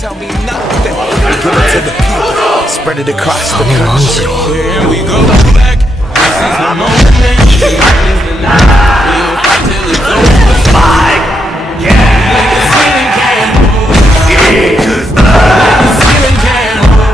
tell me nothing. Give it to the people, spread it across the country. Here we go back. This is the moment. This is the night. We'll fight till it's over. Like the ceiling can't move. Like the ceiling can't move.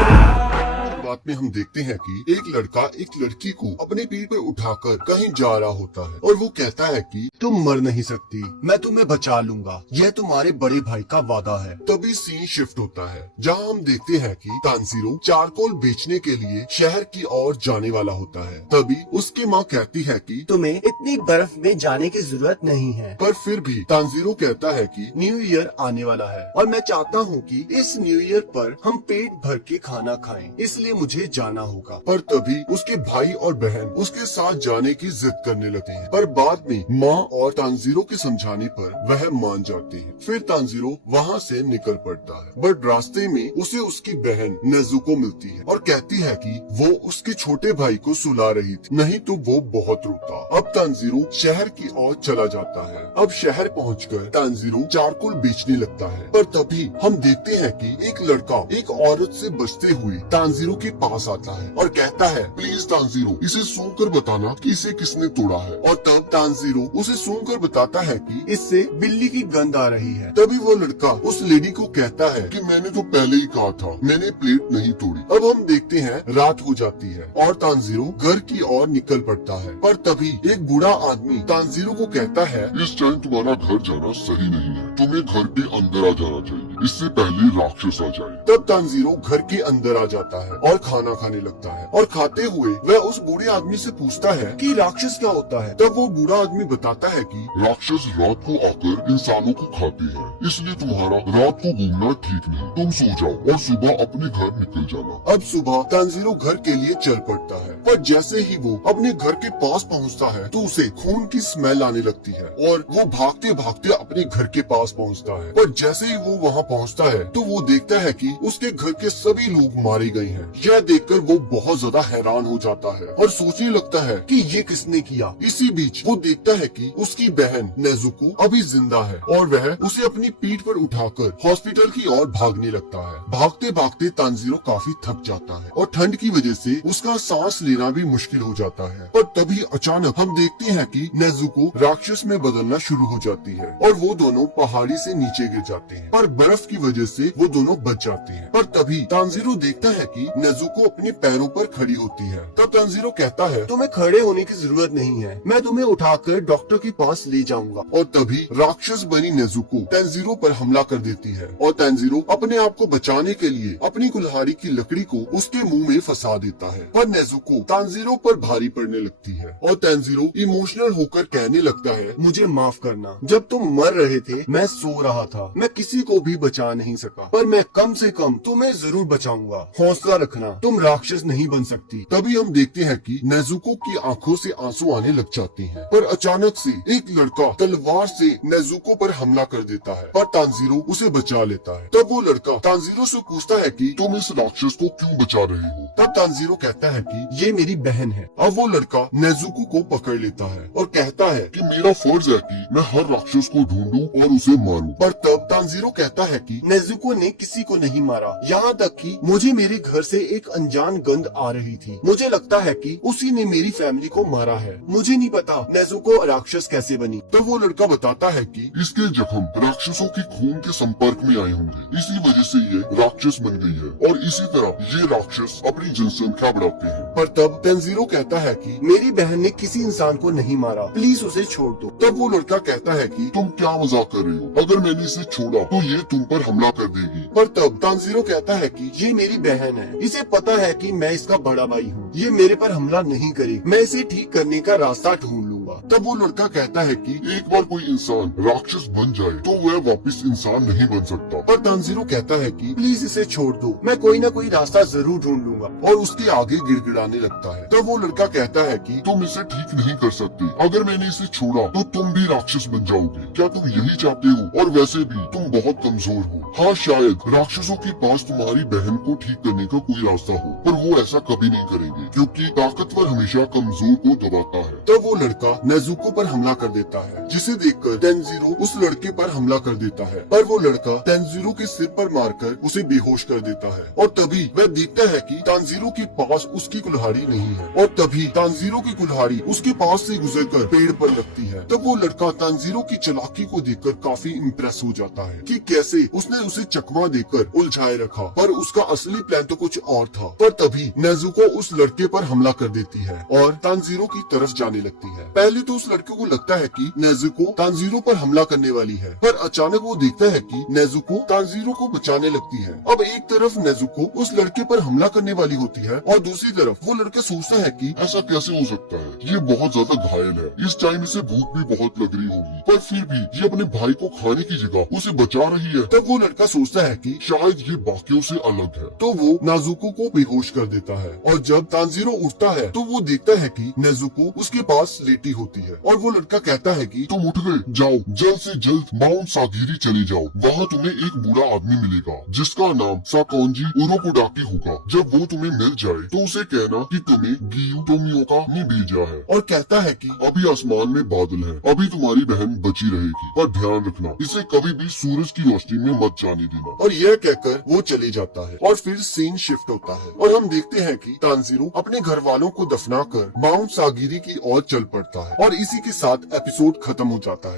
बात में हम देखते हैं कि एक लड़का एक लड़की को अपने पीठ पर उठाकर कहीं जा रहा होता है और वो कहता है कि तुम मर नहीं सकती, मैं तुम्हें बचा लूंगा, यह तुम्हारे बड़े भाई का वादा है। तभी सीन शिफ्ट होता है जहां हम देखते हैं कि तानजीरो चारकोल बेचने के लिए शहर की ओर जाने वाला होता है। तभी उसकी माँ कहती है कि तुम्हें इतनी बर्फ में जाने की जरूरत नहीं है। पर फिर भी तानजीरो कहता है कि न्यू ईयर आने वाला है और मैं चाहता हूँ कि इस न्यू ईयर पर हम पेट भर के खाना खाएं, इसलिए मुझे जाना होगा। पर तभी उसके भाई और बहन उसके साथ जाने की जिद करने लगते हैं, पर बाद में माँ और तानजीरो के समझाने पर वह मान जाते हैं। फिर तानजीरो वहाँ से निकल पड़ता है, बट रास्ते में उसे उसकी बहन नेजुको मिलती है और कहती है कि वो उसके छोटे भाई को सुला रही थी, नहीं तो वो बहुत रोता। अब तानजीरो शहर की ओर चला जाता है। अब शहर पहुंचकर तानजीरो चारकोल बेचने लगता है, पर तभी हम देखते हैं कि एक लड़का एक औरत से बचते हुए तानजीरो के पास आता है और कहता है, प्लीज तानजीरो, इसे सूंघकर बताना कि इसे किसने तोड़ा है। और तब तानजीरो उसे सूंघकर बताता है कि इससे बिल्ली की गंध आ रही है। तभी वो लड़का उस लेडी को कहता है कि मैंने तो पहले ही कहा था, मैंने प्लेट नहीं तोड़ी। अब हम देखते हैं रात हो जाती है और तानजीरो घर की ओर निकल पड़ता है, पर तभी एक बूढ़ा आदमी तानजीरो को कहता है, इस टाइम तुम्हारा घर जाना सही नहीं है, तुम्हें घर के अंदर आ जाना चाहिए, इससे पहले राक्षस आ जाए। तब तानजीरो घर के अंदर आ जाता है और खाना खाने लगता है और खाते हुए वह उस बूढ़े आदमी से पूछता है कि राक्षस क्या होता है। तब वो बूढ़ा आदमी बताता है कि राक्षस रात को आकर इंसानों को खाते हैं, इसलिए तुम्हारा रात को घूमना ठीक नहीं, तुम सो जाओ और सुबह अपने घर निकल जाना। अब सुबह तानजीरो घर के लिए चल पड़ता है, पर जैसे ही वो अपने घर के पास पहुंचता है तो उसे खून की स्मेल आने लगती है और वो भागते भागते अपने घर के पास पहुंचता है। पर जैसे ही वो वहां पहुंचता है तो वो देखता है कि उसके घर के सभी लोग मारे गए हैं। यह देखकर वो बहुत ज्यादा हैरान हो जाता है और सोचने लगता है कि ये किसने किया। इसी बीच वो देखता है कि उसकी बहन नेजुको अभी जिंदा है और वह उसे अपनी पीठ पर उठाकर हॉस्पिटल की ओर भागने लगता है। भागते भागते तानजीरो काफी थक जाता है और ठंड की वजह से उसका सांस लेना भी मुश्किल हो जाता है। पर तभी अचानक हम देखते हैं कि नेजुको राक्षस में बदलना शुरू हो जाती है और वो दोनों पहाड़ी से नीचे गिर जाते हैं, पर बर्फ की वजह से वो दोनों बच जाते हैं। पर तभी तानजीरो देखता है कि नेजुको अपने पैरों पर खड़ी होती है। तब तानजीरो कहता है, तुम्हें खड़े होने की जरूरत नहीं है, मैं तुम्हें उठाकर डॉक्टर के पास ले जाऊंगा। और तभी राक्षस बनी नेजुको तानजीरो पर हमला कर देती है और तानजीरो अपने आप को बचाने के लिए अपनी कुल्हाड़ी की लकड़ी को उसके मुंह में फंसा देता है। पर नेजुको तानजीरो पर भारी पड़ने लगती है और तानजीरो इमोशनल होकर कहने लगता है, मुझे माफ करना, जब तुम मर रहे थे मैं सो रहा था, मैं किसी को भी बचा नहीं सका, पर मैं कम से कम तुम्हें जरूर बचाऊंगा, हौसला रखना, तुम राक्षस नहीं बन सकती। तभी हम देखते हैं कि नेजुको की आंखों से आंसू आने लग जाते हैं, पर अचानक से एक लड़का तलवार से नेजुको पर हमला कर देता है, पर तानजीरो उसे बचा लेता है। तब वो लड़का तानजीरो से पूछता है कि तुम इस राक्षस को क्यों बचा रहे हो? तब तानजीरो कहता है कि ये मेरी बहन है। अब वो लड़का नेजुको को पकड़ लेता है और कहता है कि मेरा फर्ज है कि मैं हर राक्षस को ढूंढूं और उसे मारूं। पर तब तानजीरो कहता है कि नेजुको ने किसी को नहीं मारा, यहाँ तक कि मुझे मेरे घर से एक अनजान गंध आ रही थी, मुझे लगता है कि उसी ने मेरी फैमिली को मारा है, मुझे नहीं पता नेजुको राक्षस कैसे बनी। तब वो लड़का बताता है कि इसके जख्म राक्षसों के खून के संपर्क में आए होंगे, इसी वजह से ये राक्षस बन गई है और इसी तरह ये राक्षस अपनी जनसंख्या बढ़ाते हैं। पर तब तानजीरो कहता है कि मेरी बहन ने किसी इंसान को नहीं मारा, प्लीज उसे छोड़ दो। तब वो लड़का कहता है कि तुम क्या मजाक कर रहे हो? अगर मैंने इसे छोड़ा तो ये तुम पर हमला कर देगी। पर तब तानजीरो कहता है कि ये मेरी बहन है, इसे पता है कि मैं इसका बड़ा भाई हूँ, ये मेरे पर हमला नहीं करेगी, मैं इसे ठीक करने का रास्ता ढूंढ लूंगा। तब वो लड़का कहता है कि एक बार कोई इंसान राक्षस बन जाए तो वह वापस इंसान नहीं बन सकता। पर तानजीरो कहता है कि प्लीज इसे छोड़ दो, मैं कोई ना कोई रास्ता जरूर ढूंढ लूंगा। और उसके आगे गिड़गिड़ाने लगता है। तब वो लड़का कहता है कि तुम इसे ठीक नहीं कर सकते, अगर मैंने इसे छोड़ा तो तुम भी राक्षस बन जाओगे, क्या तुम यही चाहते हो? और वैसे भी तुम बहुत कमजोर हो। हाँ, शायद राक्षसों के पास तुम्हारी बहन को ठीक करने का कोई रास्ता हो, पर वो ऐसा कभी नहीं करेंगे क्योंकि ताकतवर हमेशा कमजोर को दबाता है। तब वो लड़का नेजुको पर हमला कर देता है, जिसे देखकर तेंजिरो उस लड़के पर हमला कर देता है, पर वो लड़का तेंजिरो के सिर पर मारकर उसे बेहोश कर देता है। और तभी वह देखता है कि तांजीरो के पास उसकी कुल्हाड़ी नहीं है, और तभी तांजीरो की कुल्हाड़ी उसके पास से गुजरकर पेड़ पर लगती है। तब वो लड़का तांजीरो की चालाकी को देखकर काफी इम्प्रेस हो जाता है कि कैसे उसने उसे चकमा देकर उलझाए रखा, पर उसका असली प्लान तो कुछ और था। पर तभी नेजुको उस लड़के पर हमला कर देती है और तांजीरो की तरफ जाने लगती है। पहले तो उस लड़के को लगता है कि नेजुको तांजीरो पर हमला करने वाली है, पर अचानक वो देखता है कि नेजुको तांजीरो को बचाने लगती है। अब एक तरफ नेजुको उस लड़के पर हमला करने वाली होती है और दूसरी तरफ वो लड़का सोचता है कि ऐसा कैसे हो सकता है, ये बहुत ज्यादा घायल है, इस टाइम इसे भूख भी बहुत लग रही होगी, पर फिर भी ये अपने भाई को खाने की जगह उसे बचा रही है। तब वो लड़का सोचता है कि शायद ये बाकियों से अलग है। तो वो नाजुको को बेहोश कर देता है, और जब तांजीरो उठता है तो वो देखता है कि नेजुको उसके पास लेटी होती है, और वो लड़का कहता है कि तुम उठ गए, जाओ जल्द से जल्द माउंट सागिरी चले जाओ, वहाँ तुम्हें एक बूढ़ा आदमी मिलेगा जिसका नाम साकोंजी उरोकोडाकी होगा। जब वो तुम्हें मिल जाए तो उसे कहना कि तुम्हें गियू टोमियोका ने भेजा है, और कहता है कि अभी आसमान में बादल है, अभी तुम्हारी बहन बची रहेगी, पर ध्यान रखना इसे कभी भी सूरज की रोशनी में मत जाने देना। और यह कहकर वो चले जाता है, और फिर सीन शिफ्ट होता है और हम देखते हैं कि तांजीरो अपने घर वालों को दफनाकर माउंट सागिरी की ओर चल पड़ता है, और इसी के साथ एपिसोड खत्म हो जाता है।